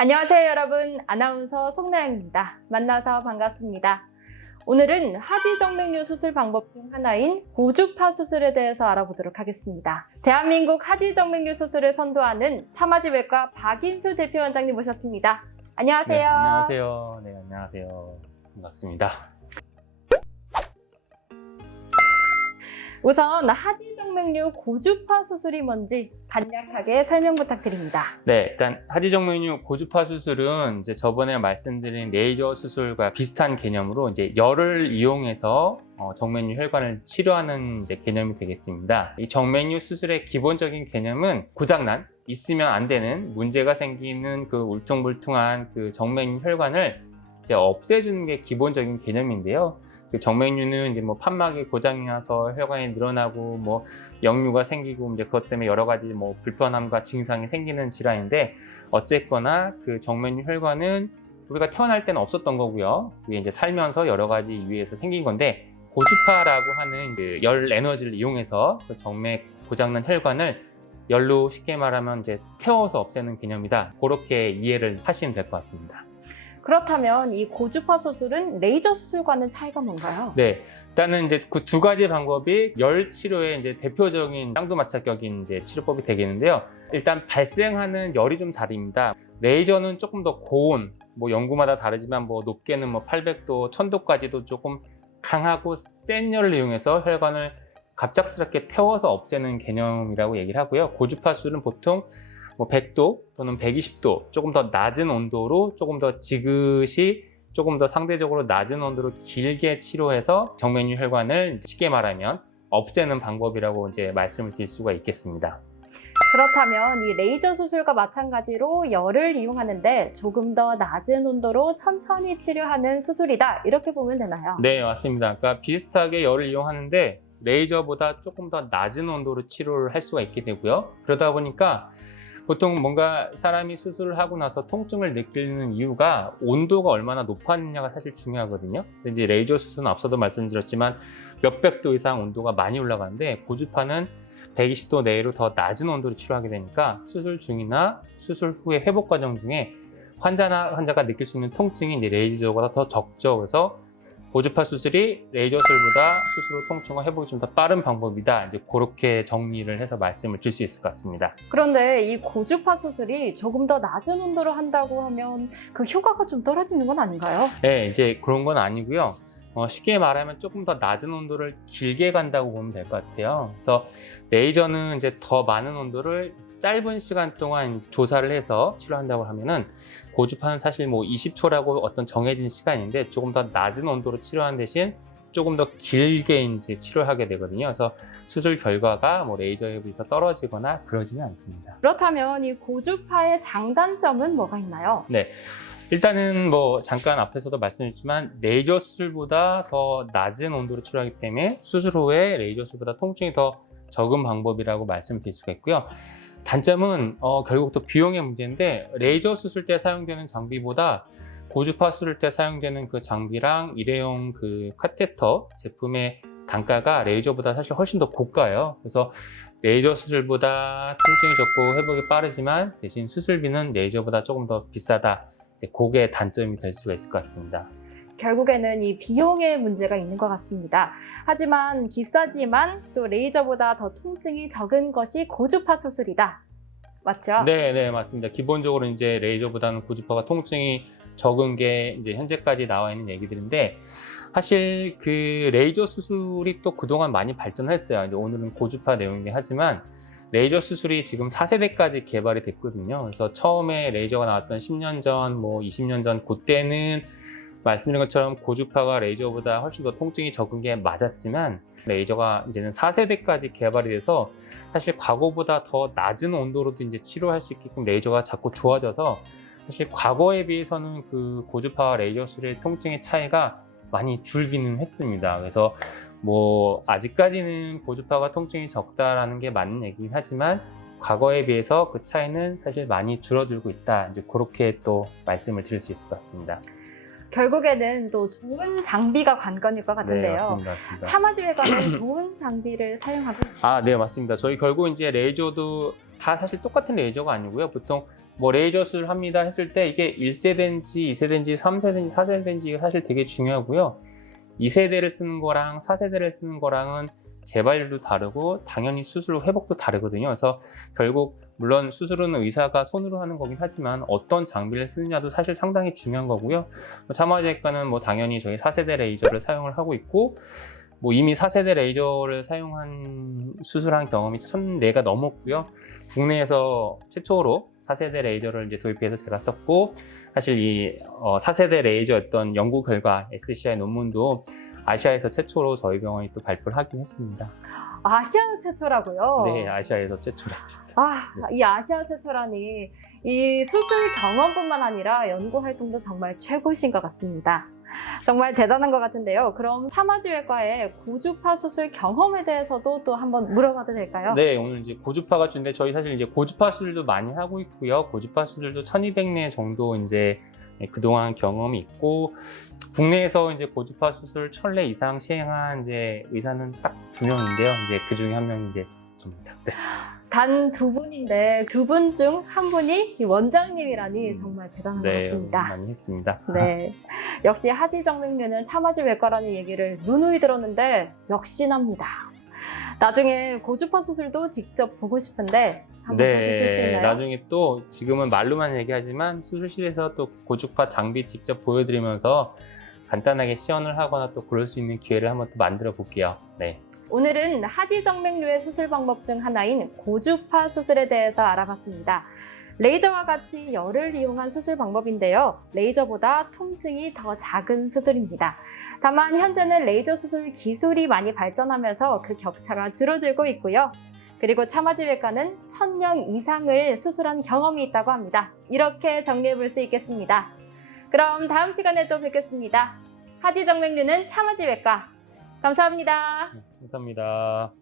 안녕하세요, 여러분. 아나운서 송나영입니다. 만나서 반갑습니다. 오늘은 하지정맥류 수술 방법 중 하나인 고주파 수술에 대해서 알아보도록 하겠습니다. 대한민국 하지정맥류 수술을 선도하는 참아지외과 박인수 대표 원장님 모셨습니다. 안녕하세요. 네, 안녕하세요. 네, 안녕하세요. 반갑습니다. 우선 하지정맥류 고주파 수술이 뭔지 간략하게 설명 부탁드립니다. 네, 일단 하지정맥류 고주파 수술은 이제 저번에 말씀드린 레이저 수술과 비슷한 개념으로 이제 열을 이용해서 정맥류 혈관을 치료하는 이제 개념이 되겠습니다. 이 정맥류 수술의 기본적인 개념은 고장난, 있으면 안 되는 문제가 생기는 그 울퉁불퉁한 그 정맥류 혈관을 이제 없애주는 게 기본적인 개념인데요. 그 정맥류는 이제 뭐 판막에 고장이 나서 혈관이 늘어나고 뭐 역류가 생기고 이제 그것 때문에 여러 가지 뭐 불편함과 증상이 생기는 질환인데, 어쨌거나 그 정맥류 혈관은 우리가 태어날 때는 없었던 거고요. 그게 이제 살면서 여러 가지 이유에서 생긴 건데, 고주파라고 하는 그 열 에너지를 이용해서 그 정맥 고장난 혈관을 열로 쉽게 말하면 이제 태워서 없애는 개념이다. 그렇게 이해를 하시면 될 것 같습니다. 그렇다면 이 고주파 수술은 레이저 수술과는 차이가 뭔가요? 네, 일단은 이제 그 두 가지 방법이 열 치료의 이제 대표적인 쌍두마차격인 이제 치료법이 되겠는데요. 일단 발생하는 열이 좀 다릅니다. 레이저는 조금 더 고온, 뭐 연구마다 다르지만 뭐 높게는 뭐 800도, 1000도까지도 조금 강하고 센 열을 이용해서 혈관을 갑작스럽게 태워서 없애는 개념이라고 얘기를 하고요. 고주파 수술은 보통 뭐 100도 또는 120도 조금 더 낮은 온도로 조금 더 지그시 조금 더 상대적으로 낮은 온도로 길게 치료해서 정맥류 혈관을 쉽게 말하면 없애는 방법이라고 이제 말씀을 드릴 수가 있겠습니다. 그렇다면 이 레이저 수술과 마찬가지로 열을 이용하는데 조금 더 낮은 온도로 천천히 치료하는 수술이다, 이렇게 보면 되나요? 네, 맞습니다. 그러니까 비슷하게 열을 이용하는데 레이저보다 조금 더 낮은 온도로 치료를 할 수가 있게 되고요. 그러다 보니까 보통 뭔가 사람이 수술을 하고 나서 통증을 느끼는 이유가 온도가 얼마나 높았느냐가 사실 중요하거든요. 근데 이제 레이저 수술은 앞서도 말씀드렸지만 몇백 도 이상 온도가 많이 올라가는데, 고주파는 120도 내외로 더 낮은 온도로 치료하게 되니까 수술 중이나 수술 후의 회복 과정 중에 환자가 느낄 수 있는 통증이 이제 레이저보다 더 적죠. 그래서 고주파 수술이 레이저 수술보다 수술 후 통증과 회복이 좀 더 빠른 방법이다. 이제 그렇게 정리를 해서 말씀을 드릴 수 있을 것 같습니다. 그런데 이 고주파 수술이 조금 더 낮은 온도로 한다고 하면 그 효과가 좀 떨어지는 건 아닌가요? 네, 이제 그런 건 아니고요. 쉽게 말하면 조금 더 낮은 온도를 길게 간다고 보면 될 것 같아요. 그래서 레이저는 이제 더 많은 온도를 짧은 시간 동안 조사를 해서 치료한다고 하면은, 고주파는 사실 뭐 20초라고 어떤 정해진 시간인데 조금 더 낮은 온도로 치료하는 대신 조금 더 길게 이제 치료하게 되거든요. 그래서 수술 결과가 뭐 레이저에 비해서 떨어지거나 그러지는 않습니다. 그렇다면 이 고주파의 장단점은 뭐가 있나요? 네. 일단은 뭐 잠깐 앞에서도 말씀드렸지만 레이저 수술보다 더 낮은 온도로 치료하기 때문에 수술 후에 레이저 수술보다 통증이 더 적은 방법이라고 말씀드릴 수가 있고요. 단점은 결국 또 비용의 문제인데, 레이저 수술 때 사용되는 장비보다 고주파 수술 때 사용되는 그 장비랑 일회용 그 카테터 제품의 단가가 레이저보다 사실 훨씬 더 고가예요. 그래서 레이저 수술보다 통증이 적고 회복이 빠르지만 대신 수술비는 레이저보다 조금 더 비싸다. 그게 단점이 될 수가 있을 것 같습니다. 결국에는 이 비용의 문제가 있는 것 같습니다. 하지만 비싸지만 또 레이저보다 더 통증이 적은 것이 고주파 수술이다. 맞죠? 네, 맞습니다. 기본적으로 이제 레이저보다는 고주파가 통증이 적은 게 이제 현재까지 나와 있는 얘기들인데, 사실 그 레이저 수술이 또 그동안 많이 발전했어요. 이제 오늘은 고주파 내용이긴 하지만 레이저 수술이 지금 4세대까지 개발이 됐거든요. 그래서 처음에 레이저가 나왔던 10년 전, 뭐 20년 전 그때는 말씀드린 것처럼 고주파가 레이저보다 훨씬 더 통증이 적은 게 맞았지만, 레이저가 이제는 4세대까지 개발이 돼서 사실 과거보다 더 낮은 온도로도 이제 치료할 수 있게끔 레이저가 자꾸 좋아져서, 사실 과거에 비해서는 그 고주파와 레이저 수술의 통증의 차이가 많이 줄기는 했습니다. 그래서 뭐 아직까지는 고주파가 통증이 적다라는 게 맞는 얘기긴 하지만 과거에 비해서 그 차이는 사실 많이 줄어들고 있다. 이제 그렇게 또 말씀을 드릴 수 있을 것 같습니다. 결국에는 또 좋은 장비가 관건일 것 네, 같은데요. 맞습니다. 차마지외과는 좋은 장비를 사용하고 아, 네, 맞습니다. 저희 결국 이제 레이저도 다 사실 똑같은 레이저가 아니고요. 보통 뭐 레이저 수술 합니다 했을 때 이게 1세대인지 2세대인지 3세대인지 4세대인지가 사실 되게 중요하고요. 2세대를 쓰는 거랑 4세대를 쓰는 거랑은 재발률도 다르고 당연히 수술 회복도 다르거든요. 그래서 결국 물론 수술은 의사가 손으로 하는 거긴 하지만 어떤 장비를 쓰느냐도 사실 상당히 중요한 거고요. 차마지외과는 뭐 당연히 저희 4세대 레이저를 사용을 하고 있고 뭐 이미 4세대 레이저를 사용한 수술한 경험이 1004가 넘었고요. 국내에서 최초로 4세대 레이저를 이제 도입해서 제가 썼고 사실 이 4세대 레이저였던 연구 결과 SCI 논문도 아시아에서 최초로 저희 병원이 또 발표를 하긴 했습니다. 아시아 최초라고요? 네, 아시아에서 최초로 했습니다. 이 아시아 최초라니 이 수술 경험뿐만 아니라 연구 활동도 정말 최고신 것 같습니다. 정말 대단한 것 같은데요. 그럼 차마지외과의 고주파 수술 경험에 대해서도 또 한번 물어봐도 될까요? 네, 오늘 이제 고주파가 주인데 저희 사실 이제 고주파 수술도 많이 하고 있고요. 고주파 수술도 1200례 정도 이제 그동안 경험이 있고 국내에서 이제 고주파 수술 1000례 이상 시행한 이제 의사는 딱 2명인데요. 이제 그 중에 한 명이 이제 저입니다. 네. 단 2분인데 2분 중 한 분이 이 원장님이라니 정말 대단한 것 네, 같습니다. 많이 했습니다. 네, 역시 하지정맥류는 차마지외과라는 얘기를 누누이 들었는데 역시납니다. 나중에 고주파 수술도 직접 보고 싶은데 한번 보여주실 수 있나요? 나중에 또 지금은 말로만 얘기하지만 수술실에서 또 고주파 장비 직접 보여드리면서 간단하게 시연을 하거나 또 그럴 수 있는 기회를 한번 또 만들어 볼게요. 네. 오늘은 하지정맥류의 수술 방법 중 하나인 고주파 수술에 대해서 알아봤습니다. 레이저와 같이 열을 이용한 수술 방법인데요. 레이저보다 통증이 더 작은 수술입니다. 다만 현재는 레이저 수술 기술이 많이 발전하면서 그 격차가 줄어들고 있고요. 그리고 차마지외과는 1000명 이상을 수술한 경험이 있다고 합니다. 이렇게 정리해 볼 수 있겠습니다. 그럼 다음 시간에 또 뵙겠습니다. 하지정맥류는 차마지외과. 감사합니다. 감사합니다.